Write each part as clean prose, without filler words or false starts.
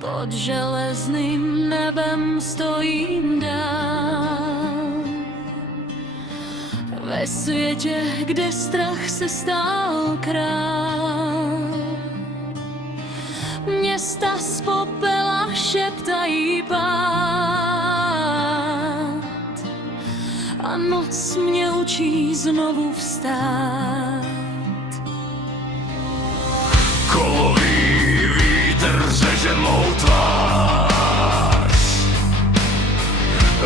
Pod železným nebem stojím dál. Ve světě, kde strach se stal král. Města z popela šeptají pád a noc mě učí znovu vstát. Kolový vítr řeže mou tvář,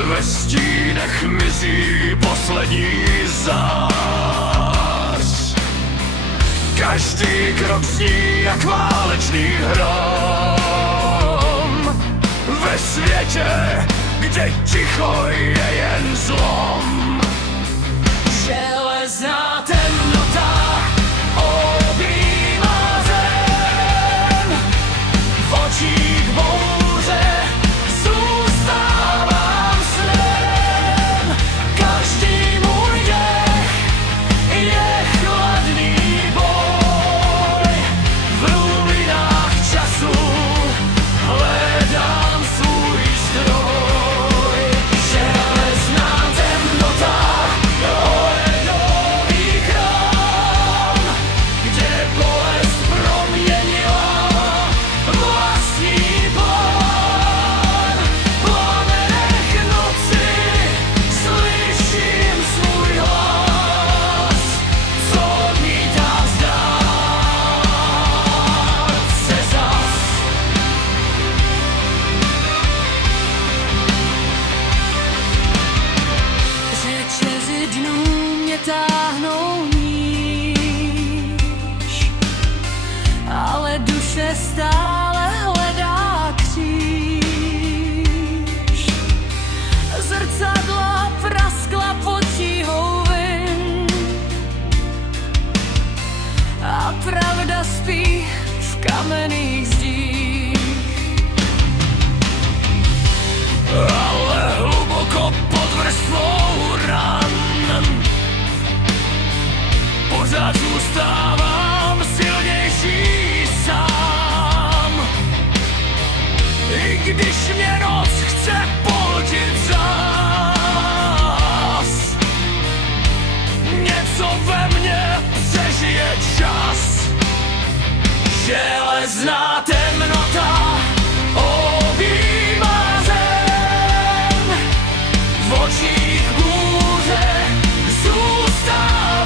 ve stínech mizí poslední zář. Každý krok zní jak válečný hrom, ve světě, kde ticho je jen zlom. Železná temnota objímá zem, v očích bouře zůstávám snem. Každý můj dech je chladný boj, v ruinách času hledám svůj zdroj. Železná temnota, ledový chrám, kde bolest proměnila vlastní plán. V plamenech noci slyším svůj hlas, co odmítá vzdát se zas. Řečeři dnů mě táhnou níž, ale duše stále hledá kříž. Zrcadla praskla pod tíhou vin a pravda spí v kamenných zdích. Ale hluboko pod vrstvou ran pořád zůstávám silnější sám. I když mě noc chce pohltit zás, něco ve mně přežije čas. Železná temnota objímá zem, v očích bůře zůstávám